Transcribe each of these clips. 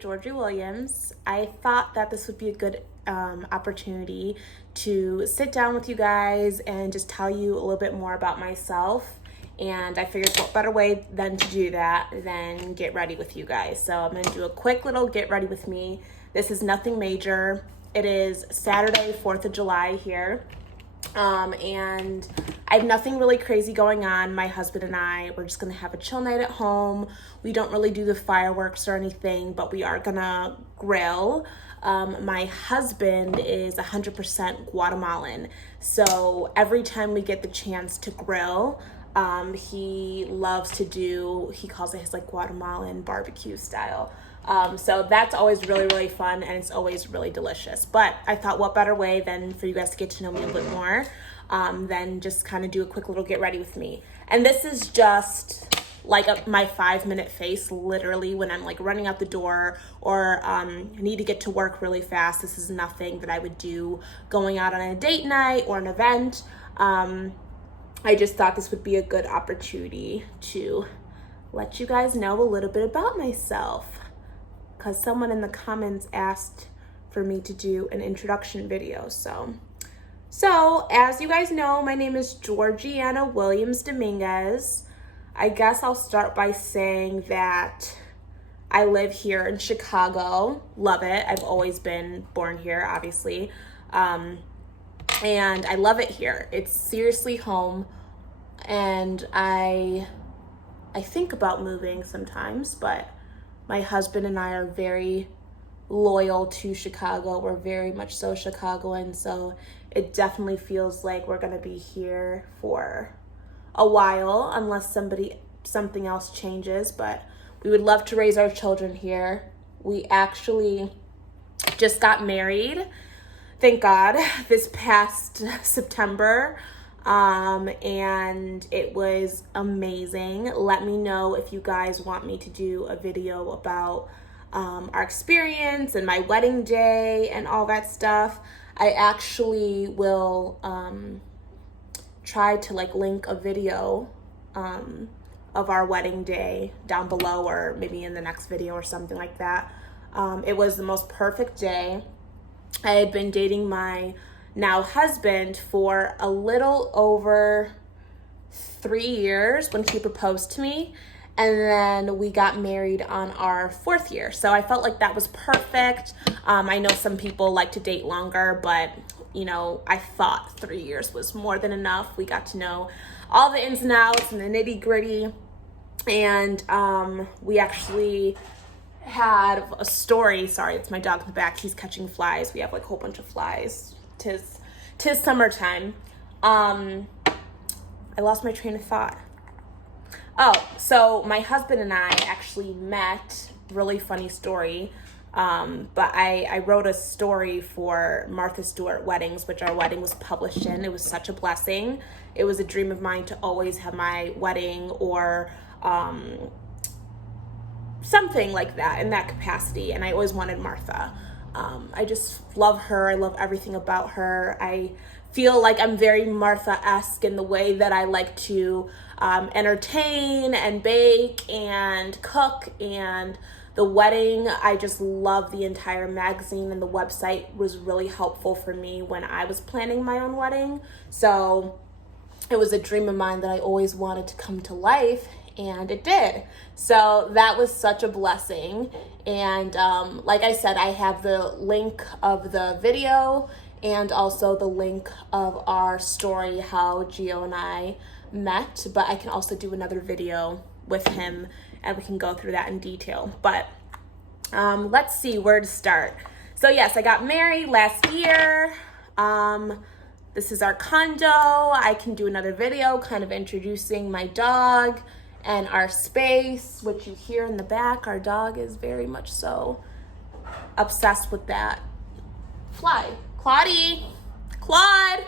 Georgie Williams. I thought that this would be a good opportunity to sit down with you guys and just tell you a little bit more about myself. And I figured what better way than to do that than get ready with you guys. So I'm going to do a quick little get ready with me. This is nothing major. It is Saturday, 4th of July here. And I have nothing really crazy going on. My husband and I, we're just gonna have a chill night at home. We don't really do the fireworks or anything, but we are gonna grill. My husband is 100% Guatemalan. So every time we get the chance to grill, he loves to do, he calls it his like Guatemalan barbecue style. So that's always really, really fun, and it's always really delicious. But I thought what better way than for you guys to get to know me a bit more, than just kind of do a quick little get ready with me. And this is just like my 5-minute face, literally, when I'm like running out the door or need to get to work really fast. This is nothing that I would do going out on a date night or an event. I just thought this would be a good opportunity to let you guys know a little bit about myself, because someone in the comments asked for me to do an introduction video. So as you guys know, my name is Georgiana Williams Dominguez. I guess I'll start by saying that I live here in Chicago. Love it. I've always been born here, obviously. And I love it here. It's seriously home. And I think about moving sometimes, but my husband and I are very loyal to Chicago. We're very much so Chicagoan, so it definitely feels like we're gonna be here for a while unless something else changes, but we would love to raise our children here. We actually just got married, thank God, this past September. And it was amazing. Let me know if you guys want me to do a video about our experience and my wedding day and all that stuff. I actually will try to like link a video of our wedding day down below, or maybe in the next video or something like that. It was the most perfect day. I had been dating my now husband for a little over 3 years when he proposed to me, and then we got married on our 4th year. So I felt like that was perfect. I know some people like to date longer, but you know, I thought 3 years was more than enough. We got to know all the ins and outs and the nitty gritty, and we actually had a story. Sorry, it's my dog in the back. He's catching flies. We have like a whole bunch of flies. Tis summertime. I lost my train of thought. Oh, so my husband and I actually met, really funny story. But I wrote a story for Martha Stewart Weddings, which our wedding was published in. It was such a blessing. It was a dream of mine to always have my wedding or something like that in that capacity. And I always wanted Martha. I just love her. I love everything about her. I feel like I'm very Martha-esque in the way that I like to entertain and bake and cook. And the wedding, I just love the entire magazine, and the website was really helpful for me when I was planning my own wedding. So it was a dream of mine that I always wanted to come to life, and it did. So that was such a blessing. And like I said, I have the link of the video and also the link of our story, how Gio and I met, but I can also do another video with him and we can go through that in detail. But let's see where to start. So yes, I got married last year. This is our condo. I can do another video kind of introducing my dog and our space, which you hear in the back. Our dog is very much so obsessed with that fly. Claudie, Claude,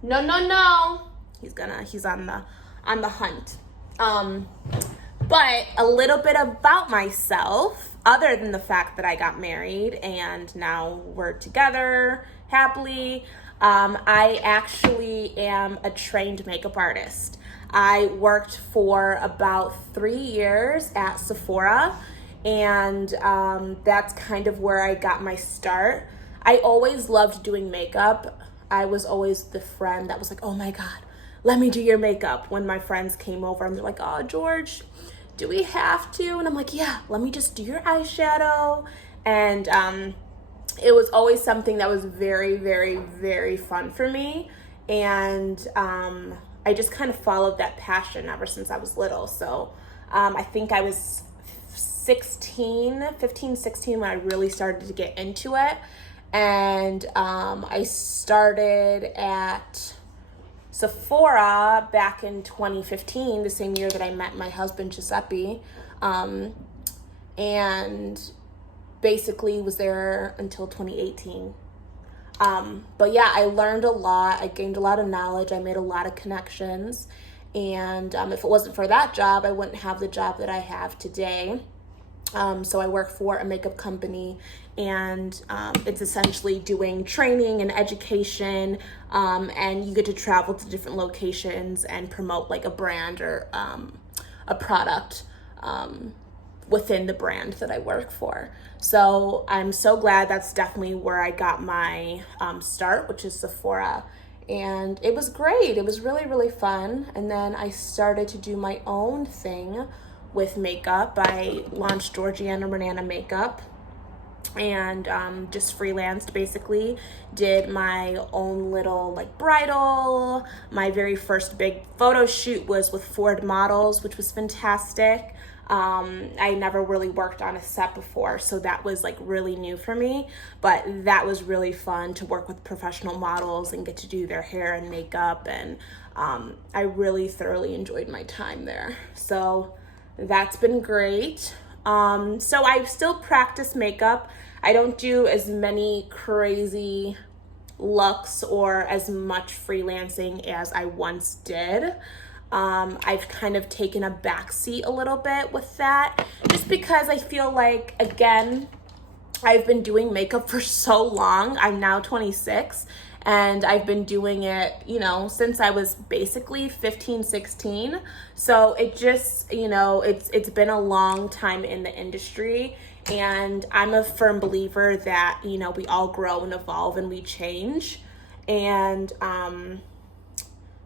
no. He's on the hunt. But a little bit about myself, other than the fact that I got married and now we're together happily. I actually am a trained makeup artist. I worked for about 3 years at Sephora, And that's kind of where I got my start. I always loved doing makeup. I was always the friend that was like, oh my God, let me do your makeup, when my friends came over and they're like, oh, George, do we have to? And I'm like, yeah, let me just do your eyeshadow. And it was always something that was very, very, very fun for me. And I just kind of followed that passion ever since I was little. So I think I was 15, 16 when I really started to get into it. And I started at Sephora back in 2015, the same year that I met my husband, Giuseppe. And basically was there until 2018. But yeah, I learned a lot. I gained a lot of knowledge. I made a lot of connections. And if it wasn't for that job, I wouldn't have the job that I have today. So I work for a makeup company, and it's essentially doing training and education, and you get to travel to different locations and promote like a brand or a product within the brand that I work for. So I'm so glad. That's definitely where I got my start, which is Sephora. And it was great. It was really, really fun. And then I started to do my own thing with makeup. I launched Georgiana Renana Makeup, and just freelanced, basically. Did my own little like bridal. My very first big photo shoot was with Ford Models, which was fantastic. I never really worked on a set before, so that was like really new for me, but that was really fun to work with professional models and get to do their hair and makeup, and I really thoroughly enjoyed my time there. So that's been great. So I still practice makeup. I don't do as many crazy looks or as much freelancing as I once did. I've kind of taken a backseat a little bit with that, just because I feel like, again, I've been doing makeup for so long. I'm now 26, and I've been doing it, since I was basically 15, 16. So it just, it's been a long time in the industry, and I'm a firm believer that, we all grow and evolve and we change. And,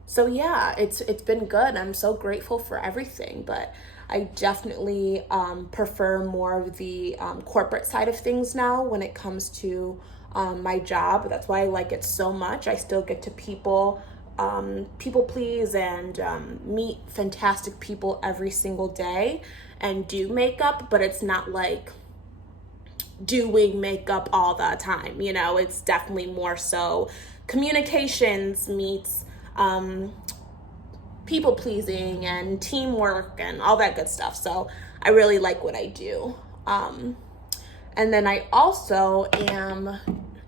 so yeah, it's been good. I'm so grateful for everything, but I definitely prefer more of the corporate side of things now when it comes to my job. That's why I like it so much. I still get to people please and meet fantastic people every single day and do makeup, but it's not like doing makeup all the time. It's definitely more so communications meets people pleasing and teamwork and all that good stuff. So I really like what I do. And then I also am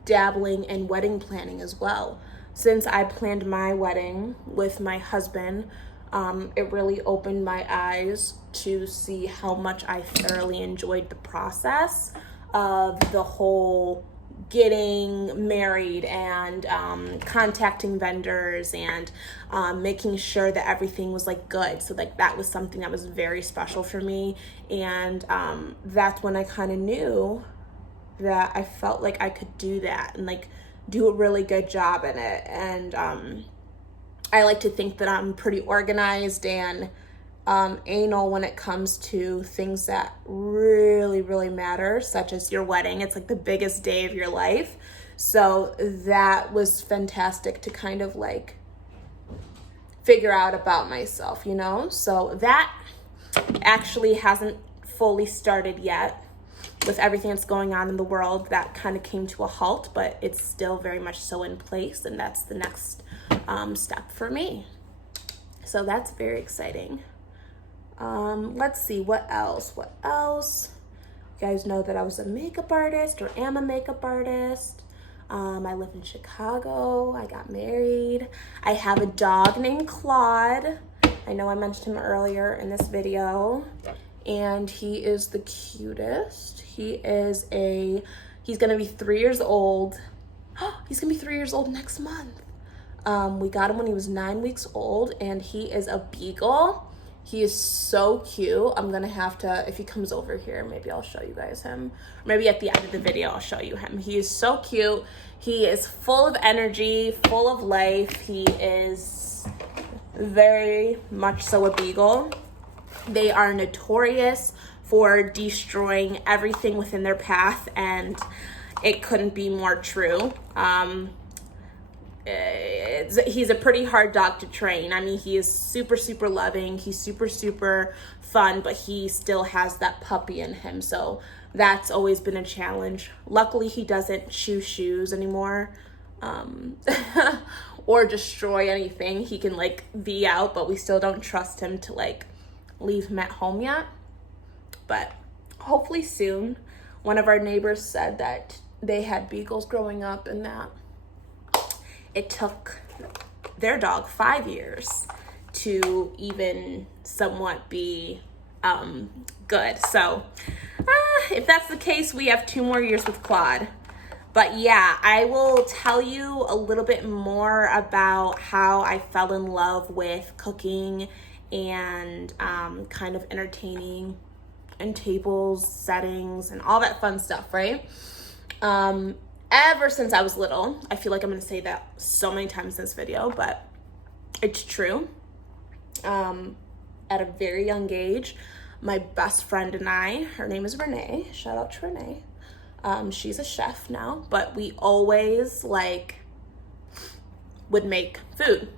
dabbling in wedding planning as well. Since I planned my wedding with my husband, it really opened my eyes to see how much I thoroughly enjoyed the process of the whole getting married and contacting vendors and making sure that everything was like good. So like that was something that was very special for me, and that's when I kind of knew that I felt like I could do that and like do a really good job in it. And I like to think that I'm pretty organized and anal when it comes to things that really, really matter, such as your wedding. It's like the biggest day of your life. So that was fantastic to kind of like figure out about myself, So that actually hasn't fully started yet. With everything that's going on in the world, that kind of came to a halt, but it's still very much so in place, and that's the next step for me. So that's very exciting. Let's see, what else? You guys know that I was a makeup artist, or am a makeup artist. I live in Chicago. I got married. I have a dog named Claude. I know I mentioned him earlier in this video, and he is the cutest. He's gonna be 3 years old. He's gonna be 3 years old next month. We got him when he was 9 weeks old, and he is a beagle. He is so cute. I'm gonna have to, if he comes over here, maybe I'll show you guys him. Maybe at the end of the video, I'll show you him. He is so cute. He is full of energy, full of life. He is very much so a beagle. They are notorious for destroying everything within their path, and it couldn't be more true. He's a pretty hard dog to train. I mean, he is super, super loving. He's super, super fun, but he still has that puppy in him. So that's always been a challenge. Luckily, he doesn't chew shoes anymore, or destroy anything. He can like be out, but we still don't trust him to like leave him at home yet. But hopefully soon. One of our neighbors said that they had beagles growing up and that it took their dog 5 years to even somewhat be good. So if that's the case, we have 2 more years with Claude. But yeah, I will tell you a little bit more about how I fell in love with cooking and kind of entertaining and tables, settings, and all that fun stuff, right? Ever since I was little, I feel like I'm going to say that so many times in this video, but it's true. At a very young age, my best friend and I, her name is Renee, shout out to Renee. She's a chef now, but we always like would make food,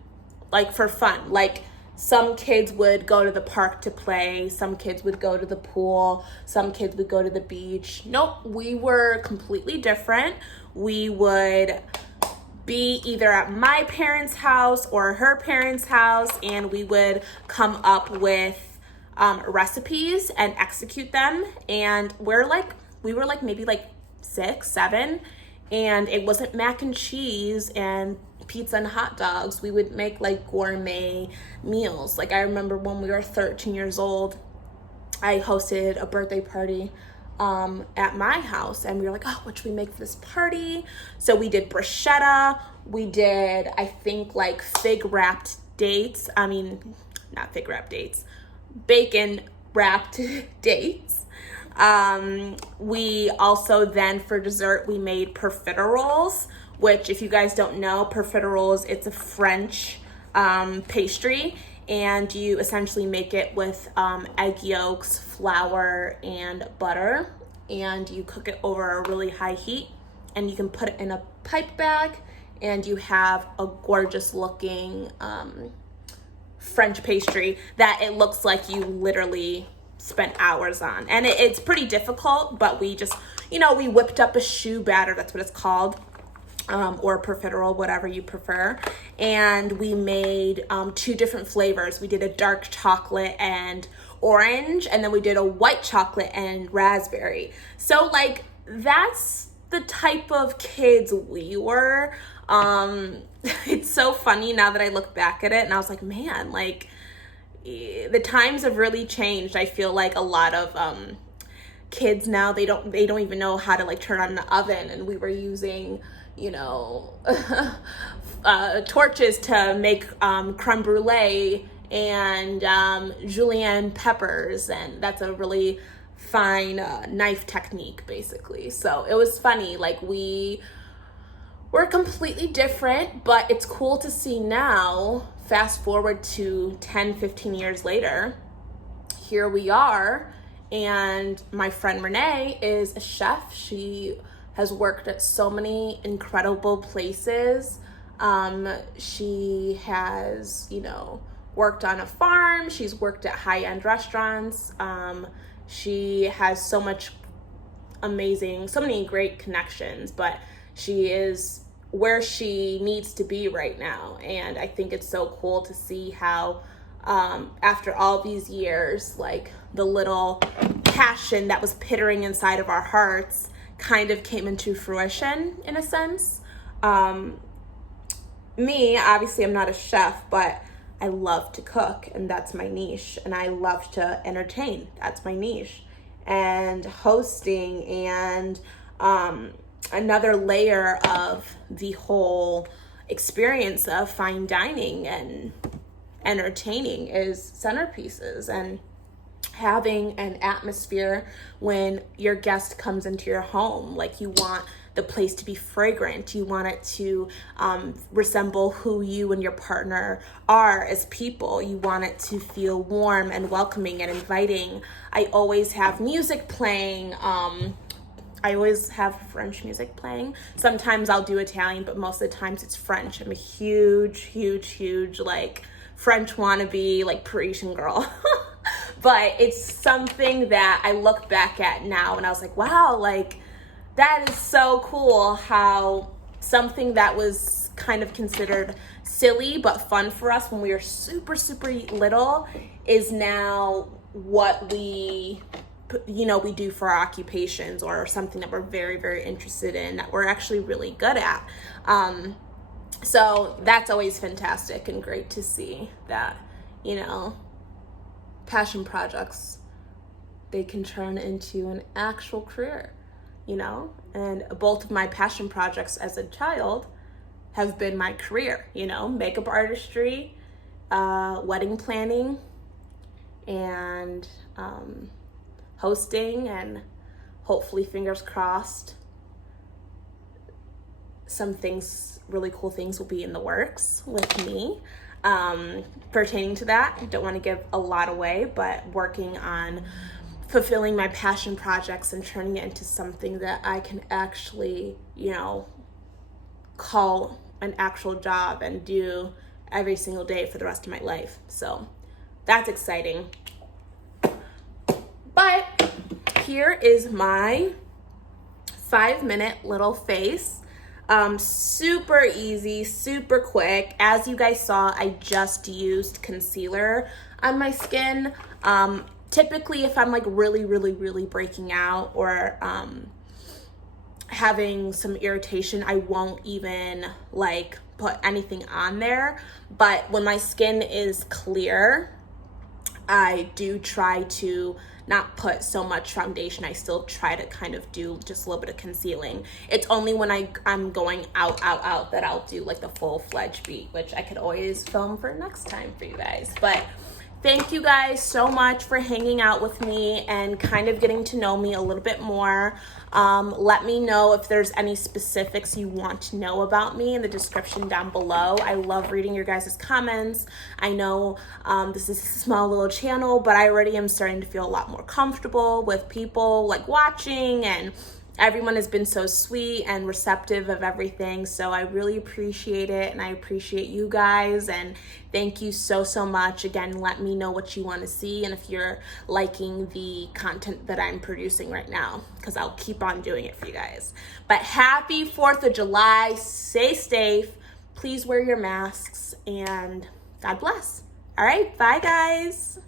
like for fun. Like some kids would go to the park to play, some kids would go to the pool, some kids would go to the beach. Nope, we were completely different. We would be either at my parents' house or her parents' house, and we would come up with recipes and execute them. And we were like maybe like 6, 7, and it wasn't mac and cheese and pizza and hot dogs. We would make like gourmet meals. Like I remember when we were 13 years old, I hosted a birthday party at my house, and we were like, oh, what should we make for this party? So we did bruschetta. We did, I think, like fig wrapped dates. I mean, not fig wrapped dates, bacon wrapped dates. We also then for dessert, we made profiteroles, which if you guys don't know, profiteroles, it's a French pastry, and you essentially make it with egg yolks, flour, and butter, and you cook it over a really high heat, and you can put it in a pipe bag, and you have a gorgeous looking French pastry that it looks like you literally spent hours on. And it's pretty difficult, but we just, we whipped up a choux batter, that's what it's called, or profiterole, whatever you prefer. And we made 2 different flavors. We did a dark chocolate and orange, and then we did a white chocolate and raspberry. So like, that's the type of kids we were. It's so funny now that I look back at it, and I was like, man, like the times have really changed. I feel like a lot of kids now, they don't even know how to like turn on the oven, and we were using torches to make creme brulee and julienne peppers, and that's a really fine knife technique basically. So it was funny, like we're completely different, but it's cool to see now, fast forward to 10-15 years later, here we are, and my friend Renee is a chef. She has worked at so many incredible places. She has, worked on a farm. She's worked at high-end restaurants. She has so many great connections, but she is where she needs to be right now. And I think it's so cool to see how, after all these years, like the little passion that was pittering inside of our hearts kind of came into fruition in a sense. Me, obviously I'm not a chef, but I love to cook, and that's my niche. And I love to entertain, that's my niche. And hosting and another layer of the whole experience of fine dining and entertaining is centerpieces and having an atmosphere when your guest comes into your home. Like, you want the place to be fragrant. You want it to resemble who you and your partner are as people. You want it to feel warm and welcoming and inviting. I always have music playing. I always have French music playing. Sometimes I'll do Italian, but most of the times it's French. I'm a huge, like, French wannabe, like, Parisian girl. But it's something that I look back at now and I was like, wow, like, that is so cool how something that was kind of considered silly but fun for us when we were super little is now what we do for our occupations, or something that we're very interested in, that we're actually really good at. So that's always fantastic and great to see that, passion projects, they can turn into an actual career, and both of my passion projects as a child have been my career, makeup artistry, wedding planning, and hosting, and hopefully, fingers crossed, some things, really cool things will be in the works with me pertaining to that. I don't want to give a lot away, but working on fulfilling my passion projects and turning it into something that I can actually, call an actual job and do every single day for the rest of my life. So that's exciting. But here is my 5-minute little face. Super easy, super quick. As you guys saw, I just used concealer on my skin. Typically, if I'm like really breaking out or having some irritation, I won't even like put anything on there. But when my skin is clear, I do try to not put so much foundation. I still try to kind of do just a little bit of concealing. It's only when I'm going out that I'll do like the full-fledged beat, which I could always film for next time for you guys. But thank you guys so much for hanging out with me and kind of getting to know me a little bit more. Let me know if there's any specifics you want to know about me in the description down below. I love reading your guys' comments. I know this is a small little channel, but I already am starting to feel a lot more comfortable with people like watching, and everyone has been so sweet and receptive of everything. So I really appreciate it, and I appreciate you guys, and thank you so much. Again, let me know what you want to see and if you're liking the content that I'm producing right now, because I'll keep on doing it for you guys. But happy 4th of July. Stay safe. Please wear your masks, and God bless. All right, bye guys.